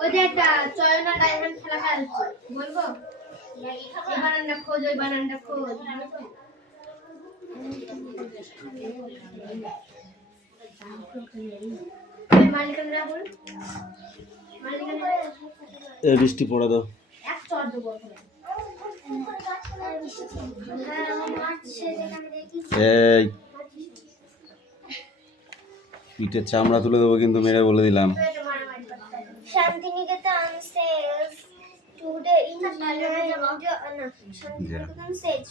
ওই যে একটা চয়না ডায়মন্ড খেলা খেলছে বলবো এই বানানটা খোঁজ ওই বানানটা খোঁজ মালিকানরা বল মালিকানরা এই বৃষ্টি পড়া দাও এক চর দেবো এই পিঠের চামড়া তুলে দেবো কিন্তু মেরে বলে দিলাম Santiniketan says today in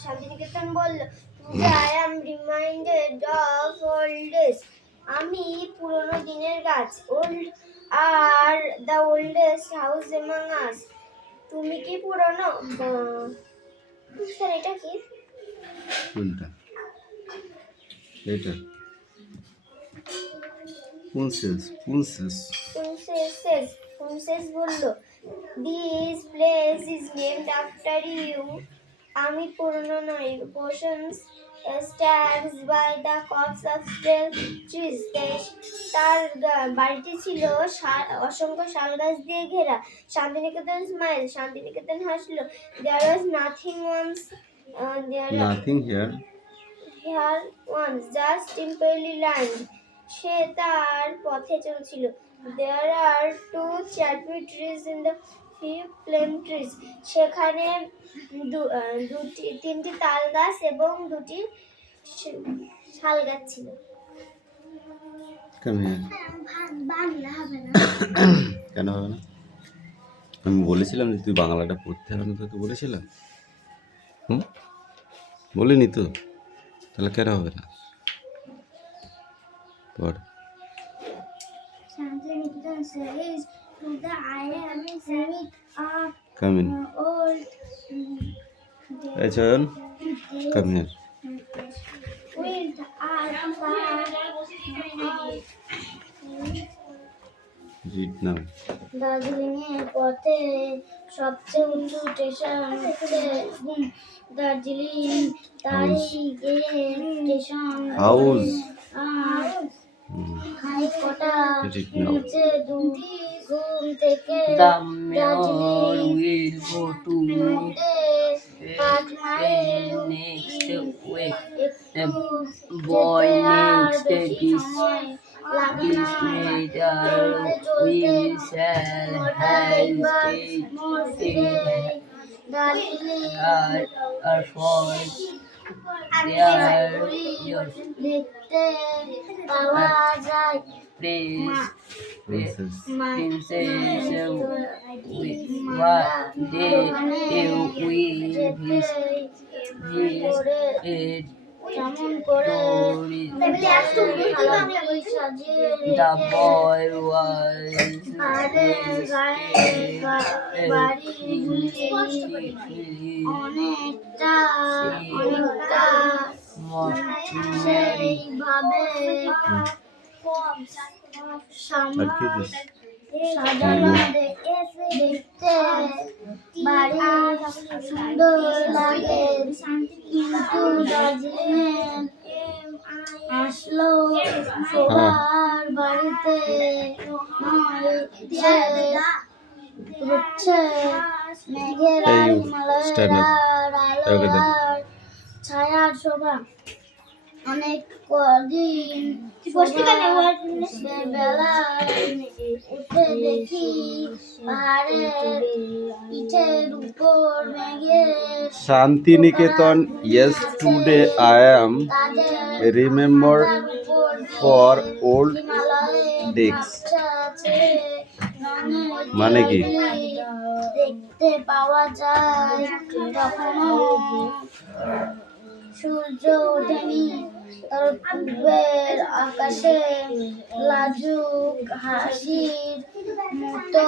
Santiniketan বলল today I am reminded of old days আমি পুরনো দিনের গাছ old are the oldest house among us তুমি কি পুরনো স্যার এটা কি কোনটা এটা Princess বলল this place is named after you আমি পুরনো নই Bosons stands by the copse of tall trees তার বাড়িটি ছিল অসংখ্য শাল গাছ দিয়ে ঘেরা শান্তিনিকেতন স্মাইল শান্তিনিকেতন হাসলো there was nothing here once just empty land সে তার পথে চলছিল there are two cherry trees in the few plum trees সেখানে তিনটি তাল গাছ এবং দুটি শাল গাছ ছিল কেন হবে না আমি বলেছিলাম যে তুই বাংলাটা পড়তে হবে না তোকে বলেছিলাম বলিনি তো তাহলে কেন হবে না পড় Santiniketan says to the I am saying Come in. Old Hey, Chayan. Come here. with our Read now. দার্জিলিংয়ের পথে সবচেয়ে উঁচু স্টেশন হচ্ছে দার্জিলিং তারই গেট স্টেশন House. আর হাইকোর্টা Read now. নিচে ঘুম থেকে Darjeeling will go to 5 mile next week. একটু Boy যেতে আর next বেশি this সময় লাগে না later we shall have মোর ফিরে দার্জিলিং our fault. দেখতে পাওয়া যায় Princess. Princess what they will visit কেমন করে the boy was অনেকটা সেইভাবে সাজানো দেখতে বাড়ি সুন্দর লাগে কিন্তু দার্জিলিং আসলো সবার বাড়িতে হচ্ছে মেঘের আর হিমালয়ের আলোর ছায়ার শোভা অনেক কদিন বেলায় উঠে দেখি পাহাড়ের পিঠের উপর মেঘের Shantiniketan, yesterday I am remembered for old days. মানে কি? দেখতে পাওয়া যায় তখনও সূর্য ওঠেনি তার পূর্বের আকাশে লাজুক হাসির মতো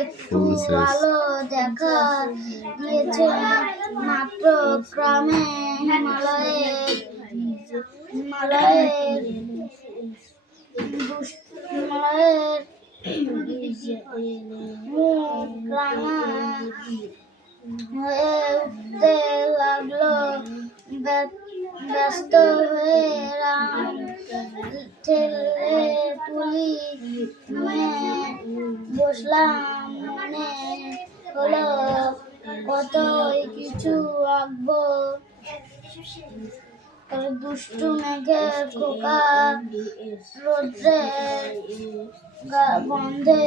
একটু আলো দেখা দিয়েছে মাত্র গ্রামে হিমালয়ের মুখ রাঙা হয়ে উঠতে লাগলো ব্যস্ত হয়ে ঠেলে তুলি নিয়ে বসলাম, মনে হলো কতই কিছু আঁকবো। দুষ্টু মেঘের খোকা রোদ্রের গন্ধে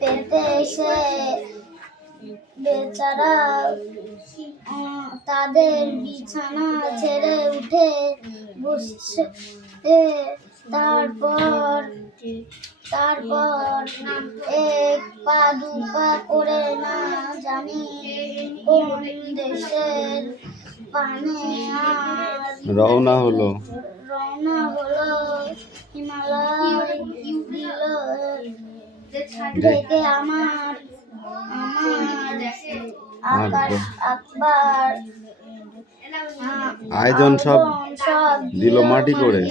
পেতে এসে বেচারা তাদের বিছানা ছেড়ে উঠে বসছে। তারপর এক পা দু পা করে না জানি কোন দেশের পানে আর রওনা হলো। হিমালয় দিল থেকে আমার আকাশ আঁকবার আয়োজন সব দিল মাটি করে।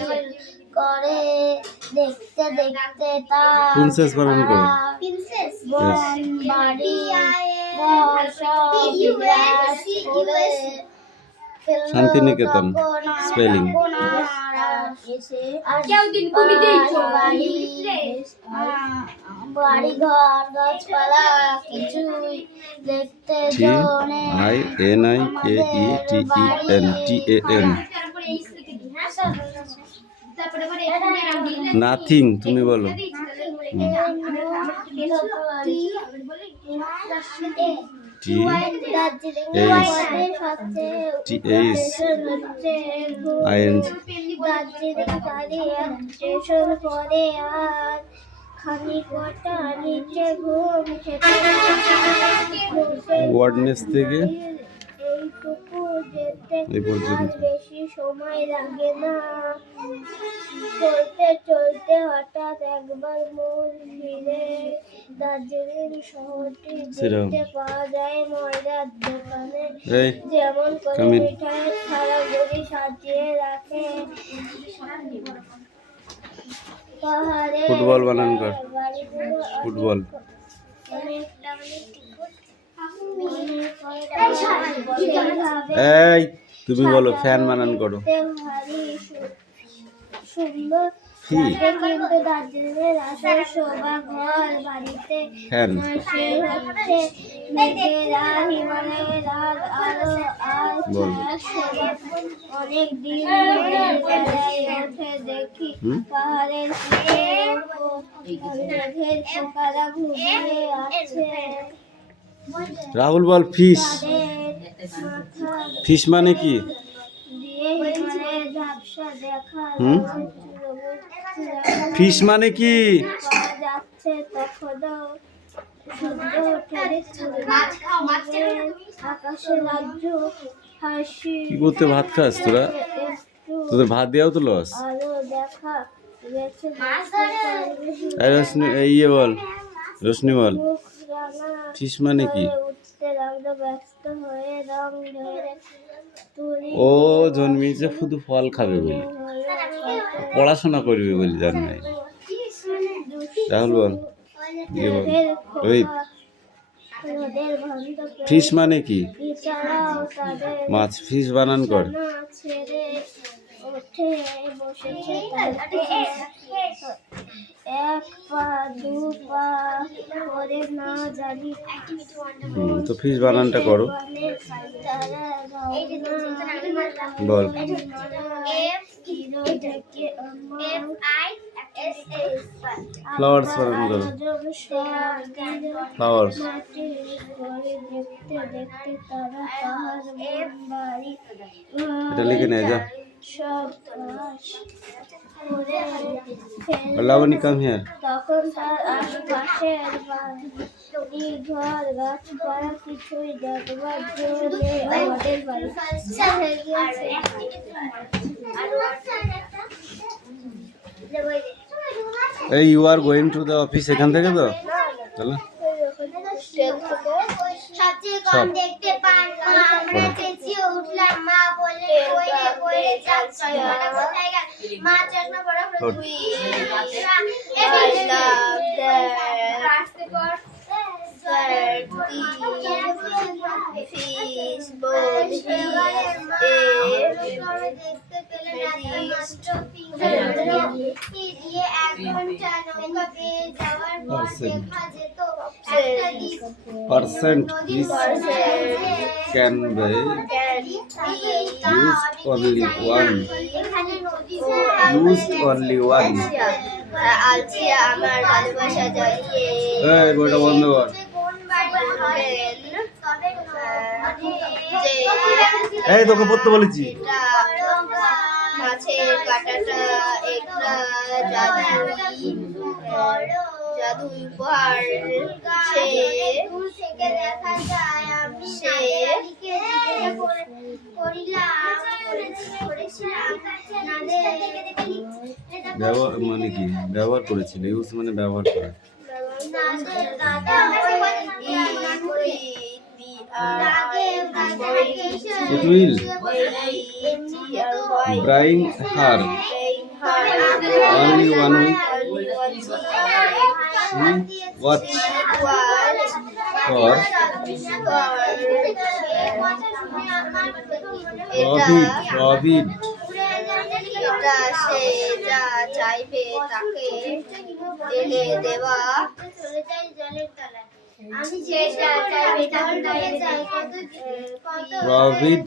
দেখতে দেখতে তার প্রিন্সেস বানান করে। বন বাড়ি ঘর সব বিরাট করে ফেললো। শান্তিনিকেতন তখন স্পেলিং। বাড়ি ঘর গাছপালা কিছুই দেখতে জনে TINIKETEN নাথিং তুমি বলো। ওয়ার্ডনেস থেকে এই পর্যন্ত। বেশি সময় লাগে না। চলতে চলতে হঠাৎ একবার মন ফিরে দার্জিলিং শহরটি দেখতে পাওয়া যায় ময়দার দোকানে। যেমন করে মিঠাইয়ের থালাগুলি সাজিয়ে রাখে। পাহাড়ে ফুটবল বানান কর। ফুটবল। এই তুমি বলো ফ্যান বানান করো। সুন্দর কিন্তু দার্জিলিংয়ের আসল শোভা ঘর বাড়িতে হচ্ছে মেঘেরা হিমালয়ের আলো আর শোভা। অনেক দিন উঠে দেখি পাহাড়ের মেঘের পোকারা ঘুমিয়ে আছে। Rahul ball fish. ফিশ মানে কি? ফিশ মানে কি? কি করতে ভাত খাস তোরা? তোদের ভাত দেওয়াও তো লস। ইয়ে বল রোশনি বল ফিশ মানে কি? ও জন্মেছে শুধু ফল খাবে বলে, পড়াশোনা করবে বলে জন্মে। রাহুল বল রোহিত ফিশ মানে কি? মাছ। ফিশ বানান কর। এক পা দু পা করে না জানি তো ফিশ বানানটা করো। বল ফ্লাওয়ার্স বানান করো। ফ্লাওয়ার্স। এটা লিখে নে যা। Labani come here. তখন তার আশপাশের বাড়ি ঘর গাছপালা কিছুই দেখবার জন্য আমাদের বাড়ি হয়ে গিয়েছে। এই you are going to the office এখান থেকে তো চলো। সবচেয়ে কম দেখতে পান মা। আমরা চেঁচিয়ে উঠলাম মা বলে কইরে যাচ্ছে মানে কোথায় গেল মা চশমা পরা হলো রাস্তে পর ফিশ বল দেখতে পেলে স্টপিং দিয়ে 1 ঘন্টা নৌকা পেয়ে যাওয়ার পর Percent. দেখা যেত একটা দ্বীপ Percent নদীর is can be used only one. এখানে নদী Used only one. আলছিয়া আমার ভালোবাসা জ্বালিয়ে এই বইটা বন্ধ কর। কোন বাড়ি হবেন যে এই তোকে পড়তে বলেছি। এটা মাছের কাঁটাটা একটা জাদুই উপহার সে দূর থেকে দেখা যায় আমি সে ব্যবহার মানে কি? ব্যবহার করেছিল। ইউজ মানে ব্যবহার করে। It will bring her only one week. Watch for profit. এটা সে যা চাইবে তাকে এনে দেওয়া আমি যেটা চাইবে তাকে চাই Profit.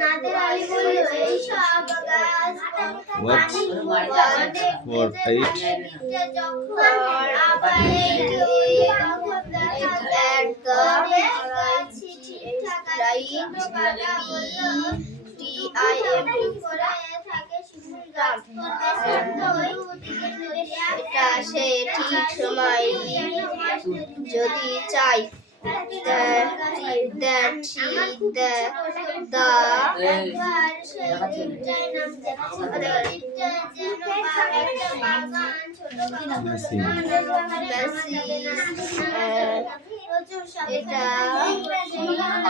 নাদের আলী বলল এই সব গাছ Watch for eight. এটা সে ঠিক সময় যদি চাই এটা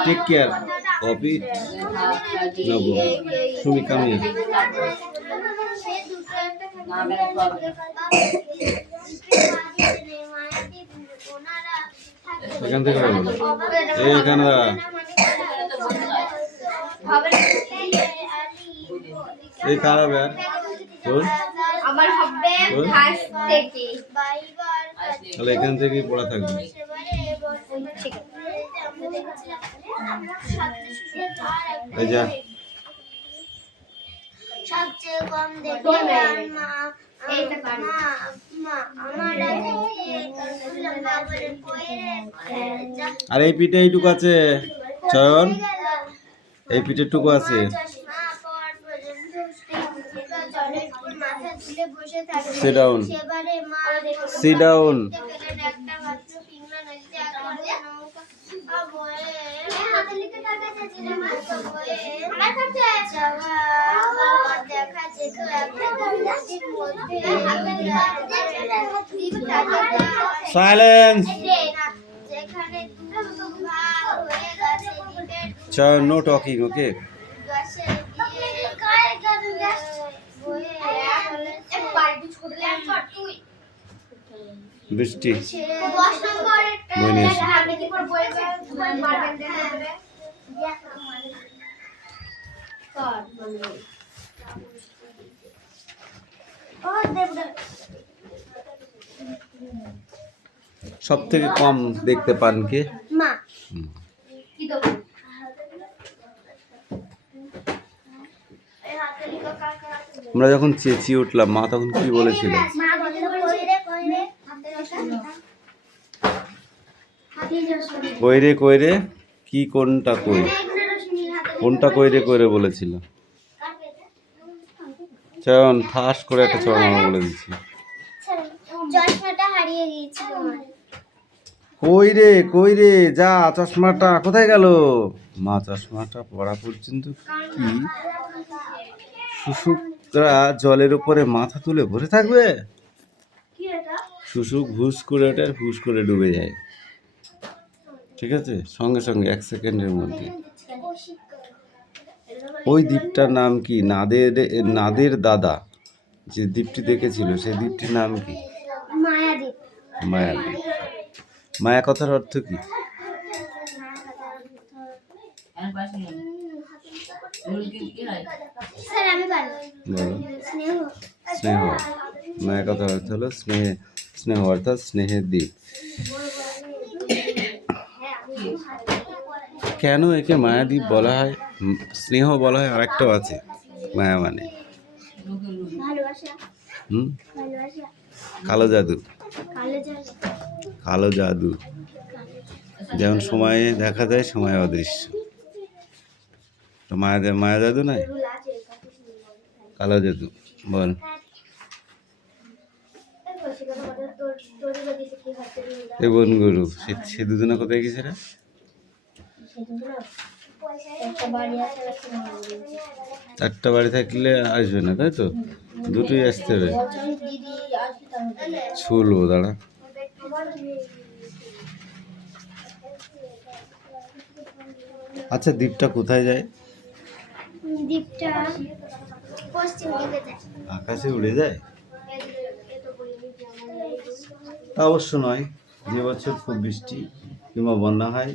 Take care of it. No go. Shumi, come here. এখান থেকে বলো। এইখানে দাঁড়া। এই খারাপ यार তোর আমার হবে ঘাস থেকে তাহলে এখান থেকেই পড়া থাকবে। এই যা সবচেয়ে কম দেখে আর এই পিঠে এইটুকু আছে চয়ন, এই পিঠেরটুকু আছে। Sit down. Sit down. Silence. Chayon, no talking, okay? বৃষ্টি মনে আছে। সব থেকে কম দেখতে পান কে? মা আমরা যখন চেঁচিয়ে উঠলাম মা তখন কি বলেছিল? কইরে কইরে কি কোনটা কই, কোনটা কইরে কইরে বলেছিল। চয়ন ঠাস করে একটা চয়ন আমরা বলে দিচ্ছি। চশমাটা হারিয়ে গিয়েছিল। কইরে কইরে যা, চশমাটা কোথায় গেল? মা চশমাটা পড়া পর্যন্ত কি শুশুকরা জলের উপরে মাথা তুলে বসে থাকবে? শুশুক ভুস করে ওঠে আর ভুস করে ডুবে যায়। ঠিক আছে, সঙ্গে সঙ্গে 1 সেকেন্ডের মধ্যে। ওই দ্বীপটার নাম কি? নাদের দাদা যে দ্বীপটি দেখেছিল সেই দ্বীপটির নাম কি? মায়াদ্বীপ। মায়াদ্বীপ। মায়া কথার অর্থ কি? মুরগি কি হয়? স্যার আমি পারবো। বলো। স্নেহ। স্নেহ, মায়ের কথা অর্থ হলো স্নেহ, স্নেহ অর্থাৎ স্নেহের দ্বীপ। কেন একে মায়াদ্বীপ বলা হয়? স্নেহ বলা হয়, আরেকটাও আছে মায়া মানে ভালোবাসা। হুম ভালোবাসা। কালো জাদু। কালো জাল। কালো জাদু যেমন সময়ে দেখা যায়, সময় অদৃশ্য। তো মায়া জাদু নাই, কালো জাদু। বল। এই বন গরু, সে দুজনে কোথায় গেছে রে? একটা বাড়ি আছে, একটা একটা বাড়ি থাকলে আসবে না, তাই তো? দুটোই আসতে হবে। দিদি আসবে তাহলে। শুনবো, দাঁড়া। আচ্ছা, দ্বীপটা কোথায় যায়? দ্বীপটা পশ্চিম দিকে যায়। আকাশে উড়ে যায়? তা অবশ্য নয়। যে বছর খুব বৃষ্টি কিংবা বন্যা হয়,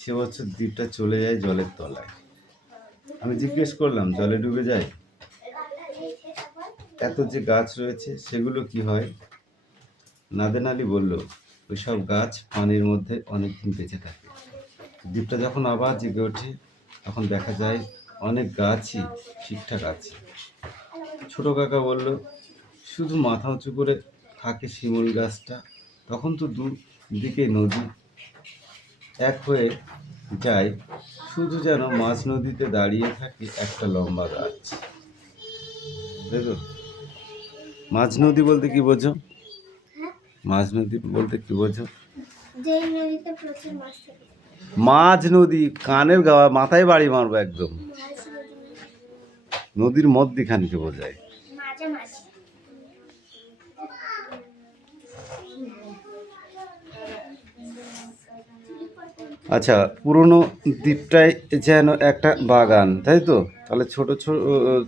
সে বছর দ্বীপটা চলে যায় জলের তলায়। আমি জিজ্ঞেস করলাম, জলে ডুবে যায়? এত যে গাছ রয়েছে সেগুলো কি হয়? নাদেন আলী বলল, ওইসব গাছ পানির মধ্যে অনেকদিন বেঁচে থাকে। দ্বীপটা যখন আবার জেগে ওঠে, তখন দেখা যায় অনেক গাছই ঠিকঠাক আছে। ছোট কাকা বলল, শুধু মাথা উঁচু করে থাকে শিমুল গাছটা। তখন তো দুদিকে নদী এক হয়ে যায়, শুধু যেন মাঝ নদীতে দাঁড়িয়ে থাকে একটা লম্বা গাছ। দেখো, মাঝ নদী বলতে কি বোঝো? মাঝ নদী বলতে কি বোঝো? যেই নদীতে প্রচুর মাছ থাকে। মাঝ নদী, কানের মাথায় বাড়ি মারবো একদম। নদীর মধ্যখানকে বোঝায়। মাঝে মাঝে। আচ্ছা, পুরনো দ্বীপটাই যেন একটা বাগান, তাই তো? তাহলে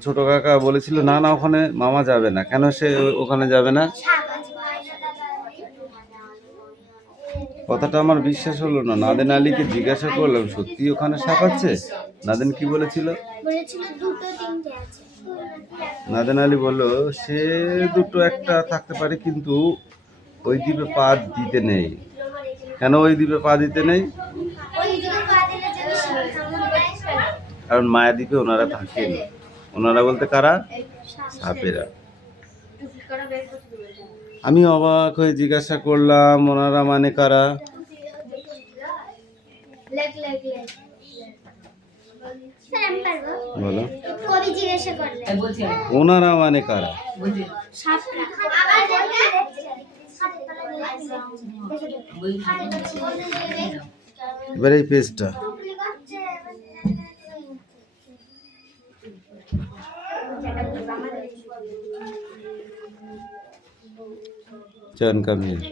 ছোট কাকা বলেছিল, না না, ওখানে মামা যাবে না। কেন সে ওখানে যাবে না? কথাটা আমার বিশ্বাস হলো না। নাদেন আলীকে জিজ্ঞাসা করলাম, সত্যি ওখানে সাপ আছে? নাদেন কি বলেছিল? বলেছিল দুটো তিনটে আছে। নাদেন আলী বলল, সে দুটো একটা থাকতে পারে, কিন্তু ওই দ্বীপে পা দিতে নেই। কেন ওই দ্বীপে পা দিতে নেই? ওই দিকে পা দিলে যদি কারণ মায়াদ্বীপে ওনারা থাকেন। ওনারা বলতে কারা? সাপেরা। আমি অবাক হয়ে জিজ্ঞাসা করলাম, ওনারা মানে কারা? স্যার আমি পারবো। বলো। কবি জিজ্ঞাসা করলেন, এই বলছি আমি, ওনারা মানে কারা? বলছি সাপটা। এবার এই পেজটা John, come here.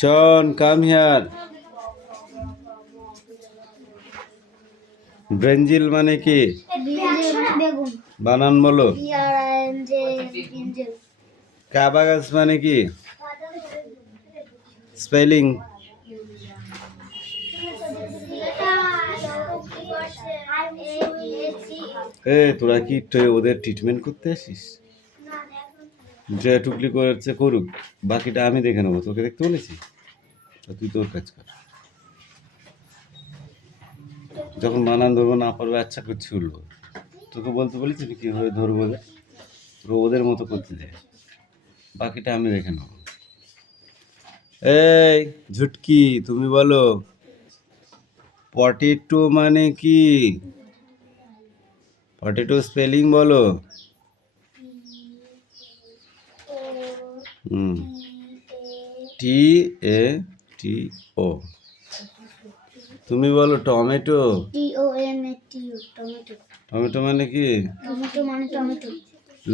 John, come here. ব্রেঞ্জিল মানে কি? বেগুন। বানান বলো। ব্রিঞ্জল। কাবা গাছ মানে কি? স্পেলিং। তোরা কি ওদের ট্রিটমেন্ট করতে আসিস? যে টুকলি করেছে করুক, বাকিটা আমি দেখে নেবো। তোকে দেখতে বলেছি? তুই তোর কাজ কর। যখন বানান ধরবো না পারবে, আচ্ছা করছি উঠবো। তোকে বলতে বলেছি কীভাবে ধরবো, তোর ওদের মতো করতে যায়, বাকিটা আমি দেখে নেবো। এই ঝুটকি, তুমি বলো পটেটো মানে কি? পটেটো স্পেলিং বলো। TATO। তুমি বলো টমেটো। TOMATO। টমেটো। টমেটো মানে কি? টমেটো মানে টমেটো।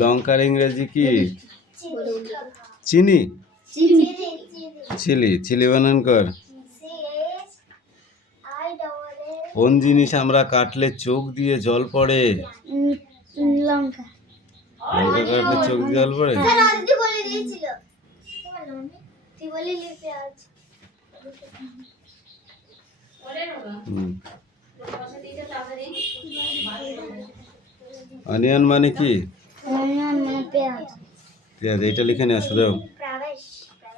লঙ্কার ইংরেজি কি? চিনি। চিলি। চিলি বানান কর। কোন জিনিস আমরা কাটলে চোখ দিয়ে জল পড়ে? লঙ্কা। লঙ্কা কাটলে চোখ দিয়ে জল পড়ে? তুই বলে দিয়েছিল। তুই বলে পেঁয়াজ। অনিয়ন মানে কি? অনিয়ন মানে পেঁয়াজ। পেঁয়াজ, এইটা লিখে নিয়ে আসো যাও,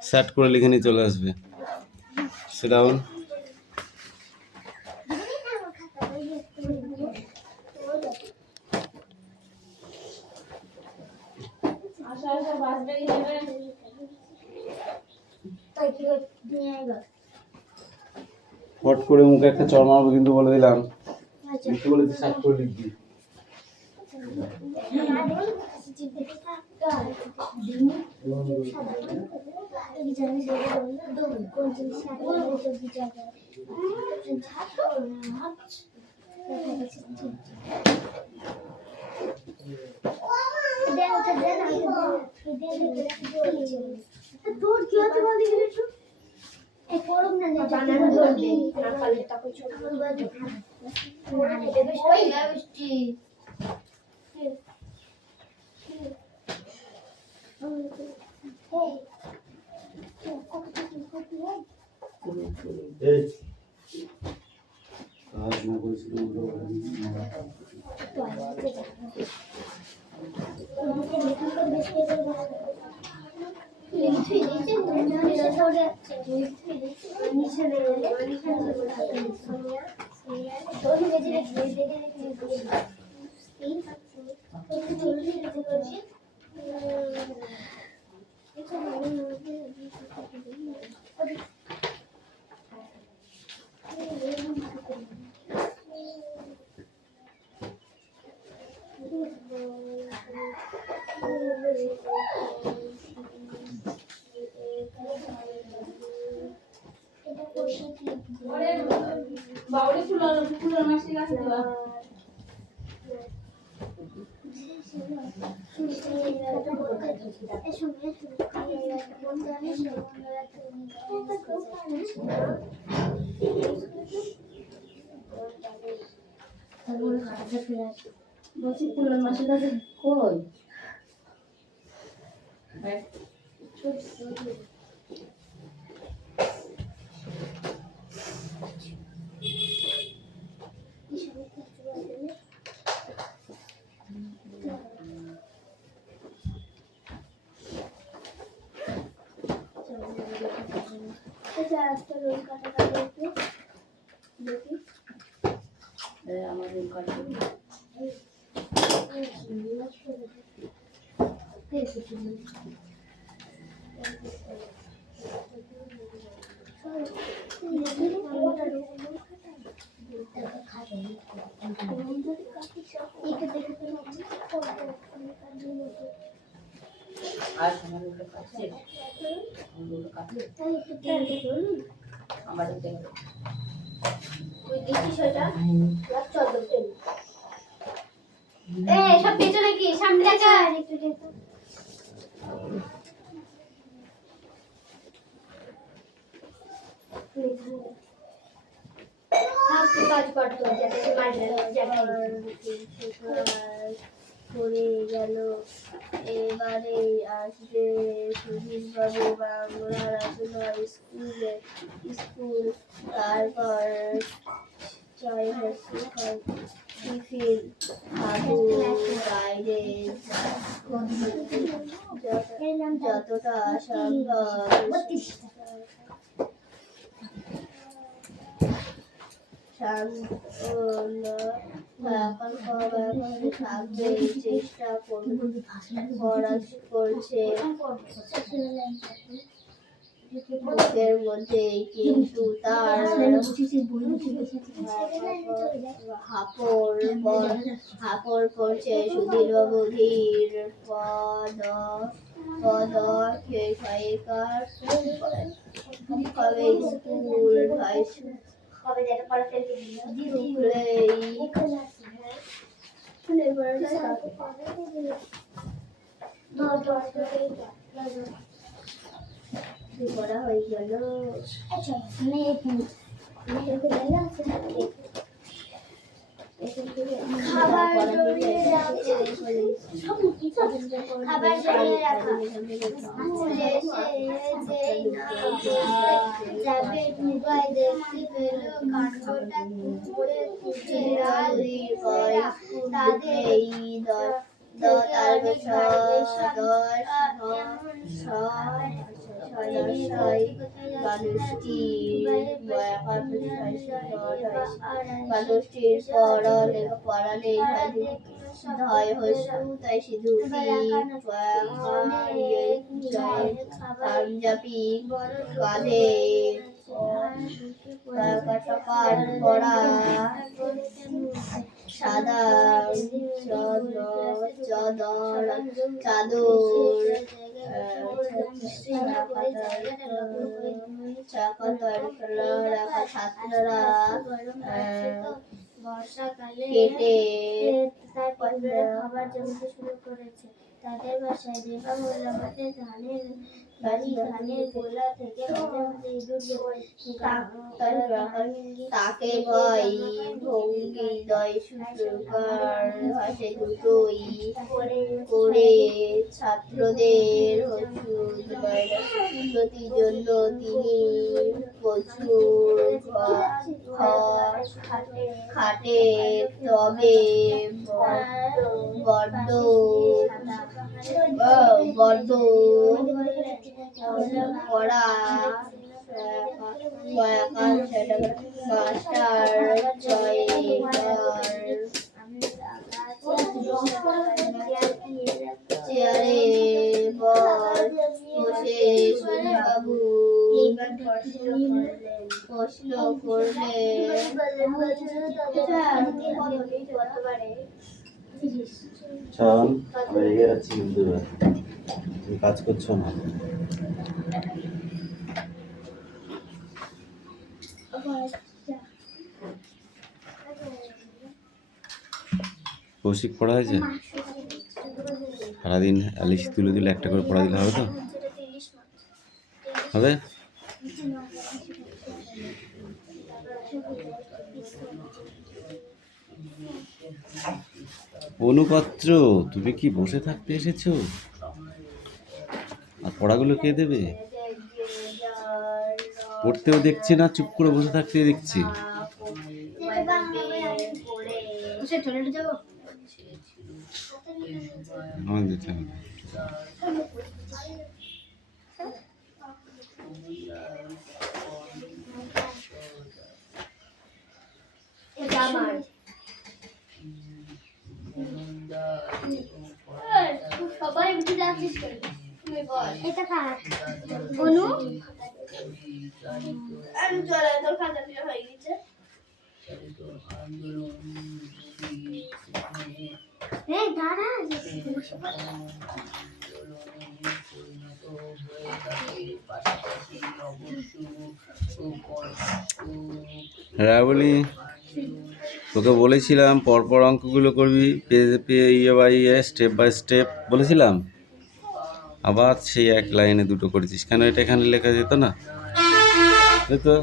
সেট করে লিখে নিয়ে চলে আসবে। Sit down. ফট করে মুখে একটা চড় মারবো কিন্তু বলে দিলাম। লিখতে বলেছি সেট করে লিখবি। তোর কি হতে বলতে গেলে একটু এই করব না যে বানানো ধরবে না খালি তখন ছোট ছোট ওই বৃষ্টি এই কাজ না করেছিল উল্টো বাউরি ফুলের মাসি গাছ দেওয়া বলছি ফুলের মাসি গাছ কই আমার রুম কাটবে আর আমার রুমটা কাটছে আমার রুমটা কাটবে আমার দিতে হবে ওই দেখি সেটা চল সব পেছনে কি সামনে দেখা একটু দেখো কাজ করতে যাতে পড়ে গেল এবারে আসবে সুধীর বাবু বাংলা রচনা স্কুল তারপর জয় হাসি টিফিন খাবো বাইরে যতটা সম্ভব থাকবে চেষ্টা করছে বুকের মধ্যে কিন্তু তার হাপড় করছে সুধীর বাবু ধীর কবে স্কুল কবে যেটা পরে ফেলতে পড়া হয়ে গেল খাবার জড়িয়ে রাখা যাবে ডুবাই দেখতে পেল কাণ্ডটা করে এই মানুষটির পড়ালে ধয় হসু তাই সিধু পাঞ্জাবি কাঁধে পড়া সাদা চাদর রাখা ছাত্ররা কেটে খাবার জমতে শুরু করেছে। তাদের বাসায় রেখা বলল, আমাদের ধানের বাড়ি ধানের গোলা থেকে মাঝে মাঝে ইঁদুর তাকে ভয় ভঙ্গি দয় শুক্রবার ভাষে দুটোই করে ছাত্রদের উন্নতির জন্য তিনি প্রচুর খাটে, তবে বড্ড পড়া মাস্টার চেয়ারে বসে বাবু প্রশ্ন করলে চল আমি রেগে যাচ্ছি কিন্তু তুমি কাজ করছো না। কৌশিক পড়া হয়েছে? সারাদিন আলিশ তুলে দিলে একটা করে পড়া দিলে হবে তো? হবে? অনুপাত্র, তুমি কি বসে থাকতে এসেছো? আর পড়াগুলো কে দেবে? পড়তেও দেখছি না, চুপ করে বসে থাকতে দেখছি। সবাই উঠে যাচ্ছিস তুমি বল এটা কার অনু আমি চলে তোর খাতা দিয়ে হয়ে গেছে এই দাঁড়া রাবলি, তোকে বলেছিলাম পরপর অঙ্কগুলো করবি, ইয়ে বাই ইয়ে, স্টেপ বাই স্টেপ বলেছিলাম। আবার সেই এক লাইনে দুটো করেছিস কেন? এটা এখানে লেখা যেত না? তো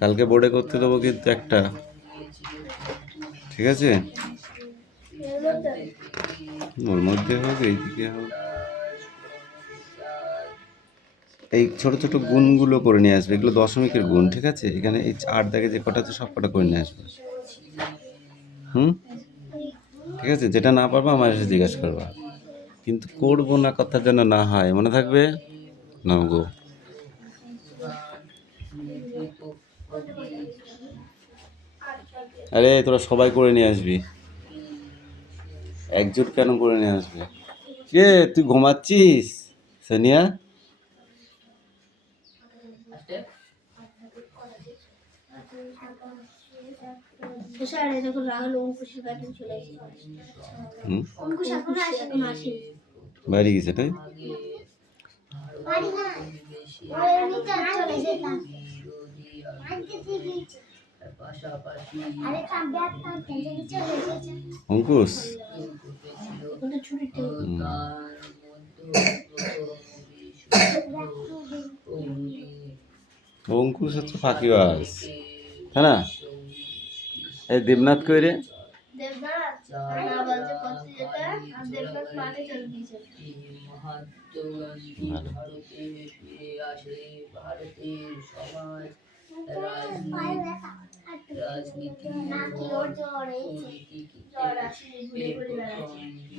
কালকে বোর্ডে করতে দেবো কিন্তু একটা, ঠিক আছে? ওর মধ্যে হবে, এইদিকে হবে। এই ছোট ছোট গুণগুলো করে নিয়ে আসবে, এগুলো দশমিকের গুণ, ঠিক আছে? এখানে এই 8 দাগে যে কটা আছে সব কটা করে নিয়ে আসবে। ঠিক আছে? যেটা না পারবো আমার এসে জিজ্ঞাসা করবা, কিন্তু করবো না কথা যেন না হয়, মনে থাকবে? না গো, আরে তোরা সবাই করে নিয়ে আসবি, একজোট কেন করে নিয়ে আসবে? কে তুই ঘুমাচ্ছিস সোনিয়া? বাড়ি গেছে তাই? অঙ্কুশ অঙ্কুশ হচ্ছে ফাঁকিবাজ, তাই না? এই দেবনাথ কই রে? দেবনাথ না বলতে করতে যেতে আর দেড় পানি চলে দিয়েছে। মহাত্মা গান্ধী ভালো। ভারতে ফিরে আসলে ভারতের সমাজ রাজনীতি ও অর্থনীতি জ্বর আসলে ঘুরে ঘুরে বেড়াচ্ছে। প্রথম